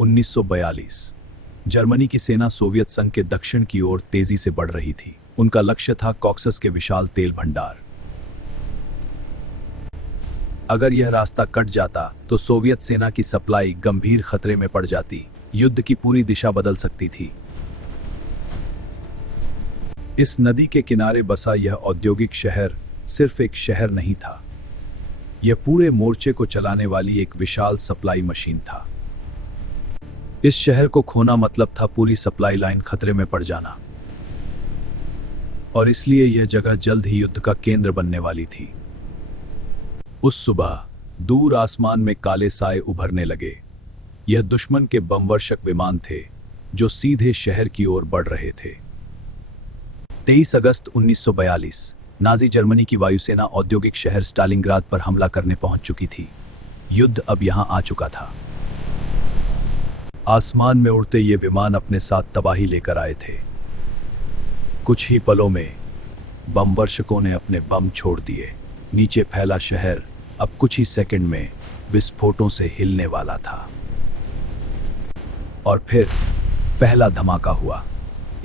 1942 Germany की सेना Soviet संघ के दक्षिण की ओर तेजी से बढ़ रही थी। उनका लक्ष्य था कॉकसस के विशाल तेल भंडार। अगर यह रास्ता कट जाता तो सोवियत सेना की सप्लाई गंभीर खतरे में पड़ जाती। युद्ध की पूरी दिशा बदल सकती थी। इस नदी के किनारे बसा यह औद्योगिक शहर सिर्फ एक शहर नहीं था, यह पूरे मोर्चे को चलाने वाली एक विशाल सप्लाई मशीन था। इस शहर को खोना मतलब था पूरी सप्लाई लाइन खतरे में पड़ जाना, और इसलिए यह जगह जल्द ही युद्ध का केंद्र बनने वाली थी। उस सुबह दूर आसमान में काले साए उभरने लगे। यह दुश्मन के बमवर्षक विमान थे जो सीधे शहर की ओर बढ़ रहे थे। 23 अगस्त 1942 नाजी जर्मनी की वायुसेना औद्योगिक शहर स्टालिनग्राद पर हमला करने पहुंच चुकी थी। युद्ध अब यहां आ चुका था। आसमान में उड़ते ये विमान अपने साथ तबाही लेकर आए थे। कुछ ही पलों में बमवर्षकों ने अपने बम छोड़ दिए। नीचे फैला शहर अब कुछ ही सेकंड में विस्फोटों से हिलने वाला था। और फिर पहला धमाका हुआ।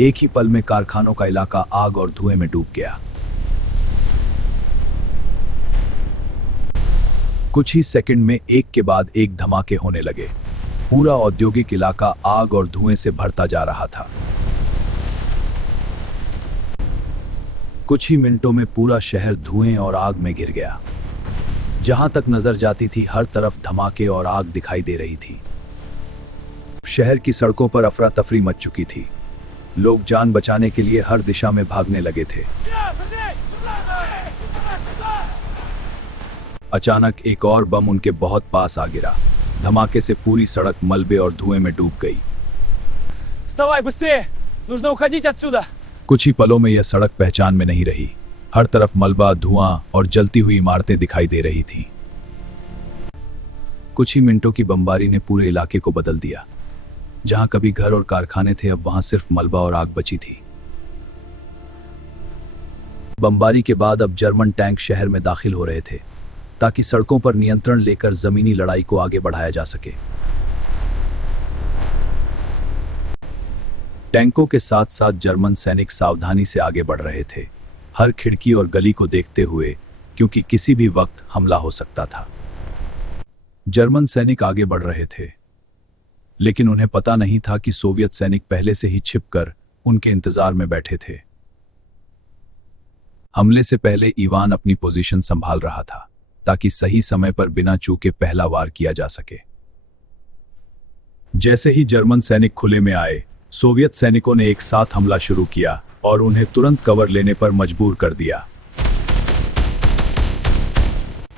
एक ही पल में कारखानों का इलाका आग और धुएं में डूब गया। कुछ ही सेकंड में एक के बाद एक धमाके होने लगे। पूरा औद्योगिक इलाका आग और धुएं से भरता जा रहा था। कुछ ही मिनटों में पूरा शहर धुएं और आग में घिर गया। जहां तक नजर जाती थी हर तरफ धमाके और आग दिखाई दे रही थी। शहर की सड़कों पर अफरा तफरी मच चुकी थी। लोग जान बचाने के लिए हर दिशा में भागने लगे थे। अचानक एक और बम उनके बहुत पास आ गिरा। धमाके से पूरी सड़क मलबे और धुएं में डूब गई। Вставай, быстрее! Нужно уходить отсюда! कुछ ही पलों में यह सड़क पहचान में नहीं रही। हर तरफ मलबा, धुआं और जलती हुई इमारतें दिखाई दे रही थीं। कुछ ही मिनटों की बमबारी ने पूरे इलाके को बदल दिया। जहां कभी घर और कारखाने थे अब वहां सिर्फ मलबा और आग बची थी। बमबारी के बाद अब जर्मन टैंक शहर में दाखिल हो रहे थे ताकि सड़कों पर नियंत्रण लेकर जमीनी लड़ाई को आगे बढ़ाया जा सके। टैंकों के साथ साथ जर्मन सैनिक सावधानी से आगे बढ़ रहे थे, हर खिड़की और गली को देखते हुए, क्योंकि किसी भी वक्त हमला हो सकता था। जर्मन सैनिक आगे बढ़ रहे थे, लेकिन उन्हें पता नहीं था कि सोवियत सैनिक पहले से ही छिपकर उनके इंतजार में बैठे थे। हमले से पहले इवान अपनी पोजीशन संभाल रहा था ताकि सही समय पर बिना चूके पहला वार किया जा सके। जैसे ही जर्मन सैनिक खुले में आए, सोवियत सैनिकों ने एक साथ हमला शुरू किया और उन्हें तुरंत कवर लेने पर मजबूर कर दिया।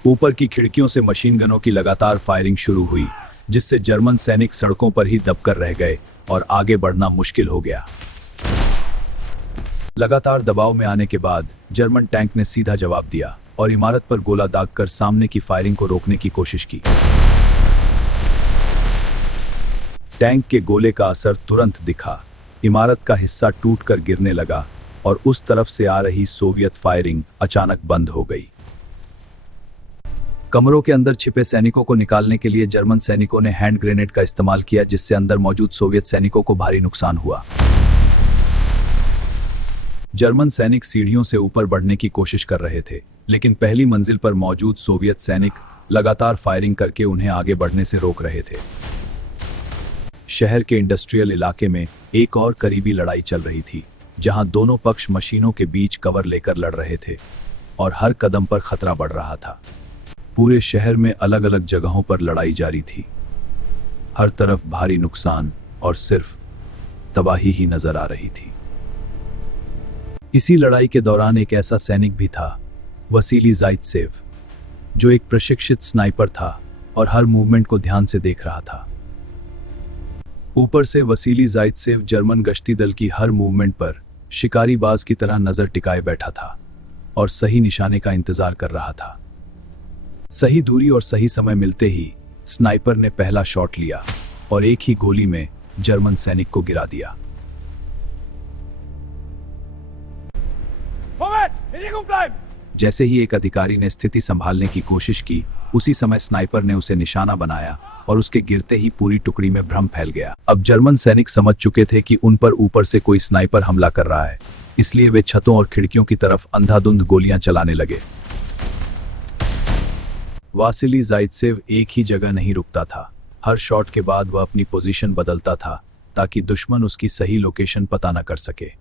ऊपर की खिड़कियों से मशीन गनों की लगातार फायरिंग शुरू हुई, जिससे जर्मन सैनिक सड़कों पर ही दबकर रह गए और आगे बढ़ना मुश्किल हो गया। लगातार दबाव में आने के बाद जर्मन टैंक ने सीधा जवाब दिया और इमारत पर गोला दागकर सामने की फायरिंग को रोकने की कोशिश की। टैंक के गोले का असर तुरंत दिखा। इमारत का हिस्सा टूटकर गिरने लगा और उस तरफ से आ रही सोवियत फायरिंग अचानक बंद हो गई। कमरों के अंदर छिपे सैनिकों को निकालने के लिए जर्मन सैनिकों ने हैंड ग्रेनेड का इस्तेमाल किया, जिससे अंदर मौजूद सोवियत सैनिकों को भारी नुकसान हुआ। जर्मन सैनिक सीढ़ियों से ऊपर बढ़ने की कोशिश कर रहे थे, लेकिन पहली मंजिल पर मौजूद सोवियत सैनिक लगातार फायरिंग करके उन्हें आगे बढ़ने से रोक रहे थे। शहर के इंडस्ट्रियल इलाके में एक और करीबी लड़ाई चल रही थी, जहां दोनों पक्ष मशीनों के बीच कवर लेकर लड़ रहे थे और हर कदम पर खतरा बढ़ रहा था। पूरे शहर में अलग अलग जगहों पर लड़ाई जारी थी। हर तरफ भारी नुकसान और सिर्फ तबाही ही नजर आ रही थी। इसी लड़ाई के दौरान एक ऐसा सैनिक भी था, वसीली जाइत्सेव, जो एक प्रशिक्षित स्नाइपर था और हर मूवमेंट को ध्यान से देख रहा था। ऊपर से वसीली जाइत्सेव जर्मन गश्ती दल की हर मूवमेंट पर शिकारी बाज की तरह नजर टिकाए बैठा था और सही निशाने का इंतजार कर रहा था। सही दूरी और सही समय मिलते ही स्नाइपर ने पहला शॉट लिया और एक ही गोली में जर्मन सैनिक को गिरा दिया। जैसे ही एक अधिकारी ने स्थिति संभालने की कोशिश की, उसी समय स्नाइपर ने उसे निशाना बनाया और उसके गिरते ही पूरी टुकड़ी में भ्रम फैल गया। अब जर्मन सैनिक समझ चुके थे कि उन पर ऊपर से कोई स्नाइपर हमला कर रहा है, इसलिए वे छतों और खिड़कियों की तरफ अंधाधुंध गोलियां चलाने लगे। वासिली जाइत्सेव एक ही जगह नहीं रुकता था। हर शॉट के बाद वह अपनी पोजीशन बदलता था ताकि दुश्मन उसकी सही लोकेशन पता न कर सके।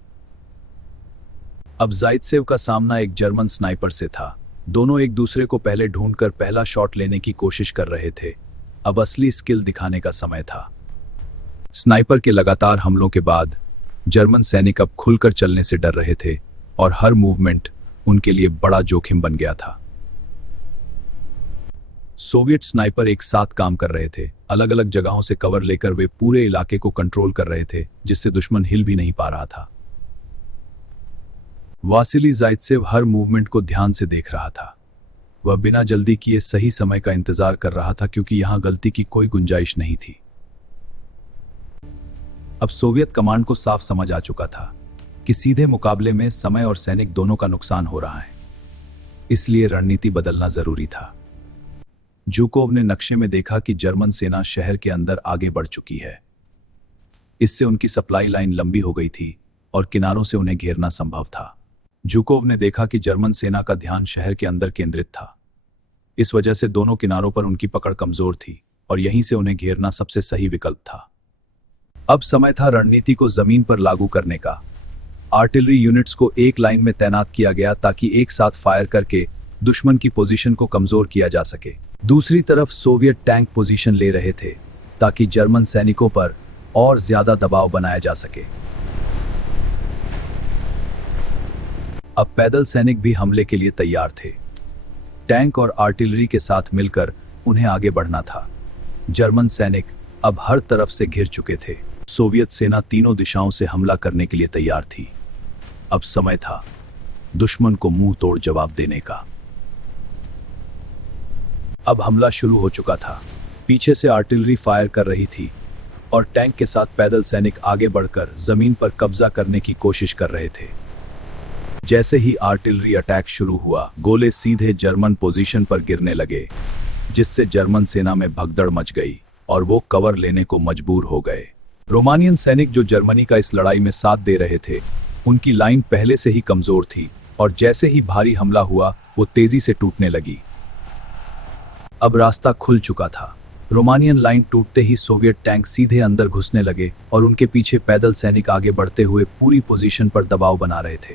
अब जाइत्सेव का सामना एक जर्मन स्नाइपर से था। दोनों एक दूसरे को पहले ढूंढकर पहला शॉट लेने की कोशिश कर रहे थे। अब असली स्किल दिखाने का समय था। स्नाइपर के लगातार हमलों के बाद जर्मन सैनिक अब खुलकर चलने से डर रहे थे और हर मूवमेंट उनके लिए बड़ा जोखिम बन गया था। सोवियत स्नाइपर एक साथ काम कर रहे थे। अलग अलग जगहों से कवर लेकर वे पूरे इलाके को कंट्रोल कर रहे थे, जिससे दुश्मन हिल भी नहीं पा रहा था। वासिली जाइत्सेव हर मूवमेंट को ध्यान से देख रहा था। वह बिना जल्दी किए सही समय का इंतजार कर रहा था, क्योंकि यहां गलती की कोई गुंजाइश नहीं थी। अब सोवियत कमांड को साफ समझ आ चुका था कि सीधे मुकाबले में समय और सैनिक दोनों का नुकसान हो रहा है, इसलिए रणनीति बदलना जरूरी था। जूकोव ने नक्शे में देखा कि जर्मन सेना शहर के अंदर आगे बढ़ चुकी है। इससे उनकी सप्लाई लाइन लंबी हो गई थी और किनारों से उन्हें घेरना संभव था। जूकोव ने देखा कि जर्मन सेना का ध्यान शहर के अंदर केंद्रित था। इस वजह से दोनों किनारों पर उनकी पकड़ कमजोर थी और यहीं से उन्हें घेरना सबसे सही विकल्प था। अब समय था रणनीति को जमीन पर लागू करने का। आर्टिलरी यूनिट्स को एक लाइन में तैनात किया गया ताकि एक साथ फायर करके दुश्मन की पोजीशन को कमजोर किया जा सके। दूसरी तरफ सोवियत टैंक पोजीशन ले रहे थे ताकि जर्मन सैनिकों पर और ज्यादा दबाव बनाया जा सके। अब पैदल सैनिक भी हमले के लिए तैयार थे। टैंक और आर्टिलरी के साथ मिलकर उन्हें आगे बढ़ना था। जर्मन सैनिक अब हर तरफ से घिर चुके थे। सोवियत सेना तीनों दिशाओं से हमला करने के लिए तैयार थी। अब समय था दुश्मन को मुंह तोड़ जवाब देने का। अब हमला शुरू हो चुका था। पीछे से आर्टिलरी फायर कर रही थी और टैंक के साथ पैदल सैनिक आगे बढ़कर जमीन पर कब्जा करने की कोशिश कर रहे थे। जैसे ही आर्टिलरी अटैक शुरू हुआ, गोले सीधे जर्मन पोजीशन पर गिरने लगे, जिससे जर्मन सेना में भगदड़ मच गई और वो कवर लेने को मजबूर हो गए। रोमानियन सैनिक जो जर्मनी का इस लड़ाई में साथ दे रहे थे, उनकी लाइन पहले से ही कमजोर थी और जैसे ही भारी हमला हुआ, वो तेजी से टूटने लगी। अब रास्ता खुल चुका था। रोमानियन लाइन टूटते ही सोवियत टैंक सीधे अंदर घुसने लगे और उनके पीछे पैदल सैनिक आगे बढ़ते हुए पूरी पोजीशन पर दबाव बना रहे थे।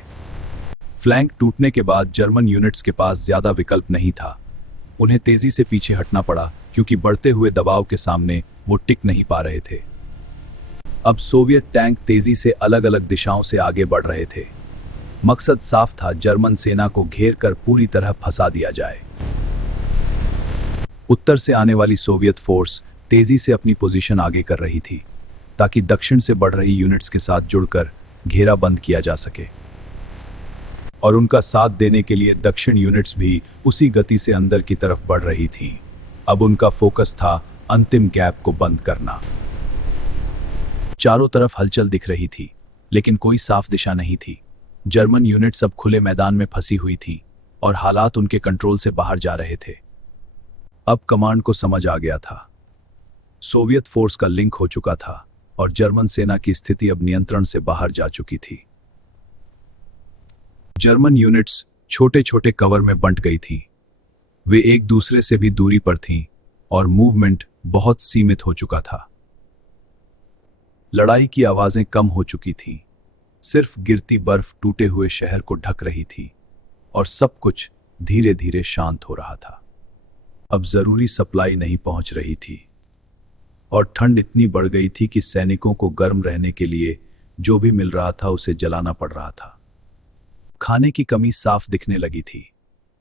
फ्लैंक टूटने के बाद जर्मन यूनिट्स के पास ज्यादा विकल्प नहीं था। उन्हें तेजी से पीछे हटना पड़ा, क्योंकि बढ़ते हुए दबाव के सामने वो टिक नहीं पा रहे थे। अब सोवियत टैंक तेजी से अलग अलग दिशाओं से आगे बढ़ रहे थे। मकसद साफ था, जर्मन सेना को घेर कर पूरी तरह फंसा दिया जाए। उत्तर से आने वाली सोवियत फोर्स तेजी से अपनी पोजीशन आगे कर रही थी, ताकि दक्षिण से बढ़ रही यूनिट्स के साथ जुड़कर घेरा बंद किया जा सके। और उनका साथ देने के लिए दक्षिण यूनिट्स भी उसी गति से अंदर की तरफ बढ़ रही थी। अब उनका फोकस था अंतिम गैप को बंद करना। चारों तरफ हलचल दिख रही थी, लेकिन कोई साफ दिशा नहीं थी। जर्मन यूनिट्स अब खुले मैदान में फंसी हुई थी और हालात उनके कंट्रोल से बाहर जा रहे थे। अब कमांड को समझ आ गया था। सोवियत फोर्स का लिंक हो चुका था और जर्मन सेना की स्थिति अब नियंत्रण से बाहर जा चुकी थी। जर्मन यूनिट्स छोटे छोटे कवर में बंट गई थी। वे एक दूसरे से भी दूरी पर थीं और मूवमेंट बहुत सीमित हो चुका था। लड़ाई की आवाजें कम हो चुकी थीं। सिर्फ गिरती बर्फ टूटे हुए शहर को ढक रही थी और सब कुछ धीरे धीरे शांत हो रहा था। अब जरूरी सप्लाई नहीं पहुंच रही थी और ठंड इतनी बढ़ गई थी कि सैनिकों को गर्म रहने के लिए जो भी मिल रहा था उसे जलाना पड़ रहा था। खाने की कमी साफ दिखने लगी थी।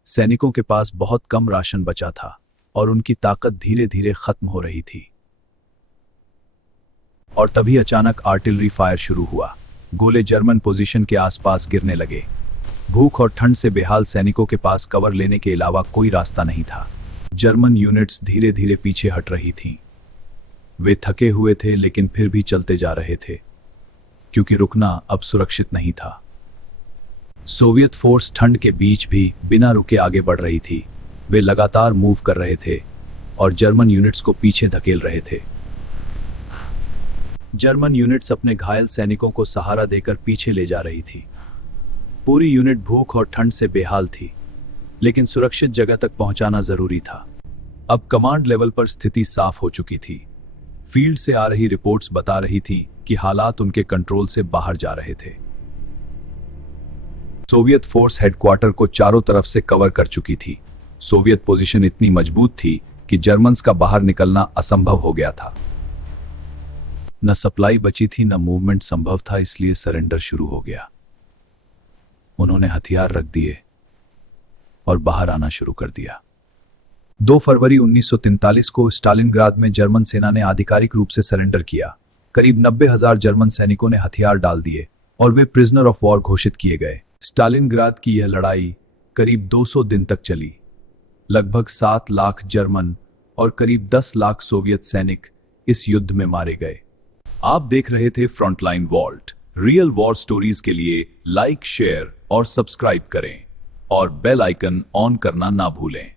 सैनिकों के पास बहुत कम राशन बचा था और उनकी ताकत धीरे धीरे खत्म हो रही थी। और तभी अचानक आर्टिलरी फायर शुरू हुआ। गोले जर्मन पोजीशन के आसपास गिरने लगे। भूख और ठंड से बेहाल सैनिकों के पास कवर लेने के अलावा कोई रास्ता नहीं था। जर्मन यूनिट्स धीरे धीरे पीछे हट रही थीं। वे थके हुए थे, लेकिन फिर भी चलते जा रहे थे, क्योंकि रुकना अब सुरक्षित नहीं था। सोवियत फोर्स ठंड के बीच भी बिना रुके आगे बढ़ रही थी। वे लगातार मूव कर रहे थे और जर्मन यूनिट्स को पीछे धकेल रहे थे। जर्मन यूनिट्स अपने घायल सैनिकों को सहारा देकर पीछे ले जा रही थी। पूरी यूनिट भूख और ठंड से बेहाल थी, लेकिन सुरक्षित जगह तक पहुंचाना जरूरी था। अब कमांड लेवल पर स्थिति साफ हो चुकी थी। फील्ड से आ रही रिपोर्ट्स बता रही थी कि हालात उनके कंट्रोल से बाहर जा रहे थे। सोवियत फोर्स हेडक्वार्टर को चारों तरफ से कवर कर चुकी थी। सोवियत पोजीशन इतनी मजबूत थी कि जर्मन्स का बाहर निकलना असंभव हो गया था। न सप्लाई बची थी, न मूवमेंट संभव था, इसलिए सरेंडर शुरू हो गया। उन्होंने हथियार रख दिए और बाहर आना शुरू कर दिया। 2 फरवरी 1943 को स्टालिनग्राद में जर्मन सेना ने आधिकारिक रूप से सरेंडर किया। करीब 90,000 जर्मन सैनिकों ने हथियार डाल दिए और वे प्रिजनर ऑफ वॉर घोषित किए गए। स्टालिनग्राद की यह लड़ाई करीब 200 दिन तक चली। लगभग 7 लाख जर्मन और करीब 10 लाख सोवियत सैनिक इस युद्ध में मारे गए। आप देख रहे थे frontline vault. Real war stories के लिए लाइक, शेयर और सब्सक्राइब करें और बेल आइकन ऑन करना ना भूलें।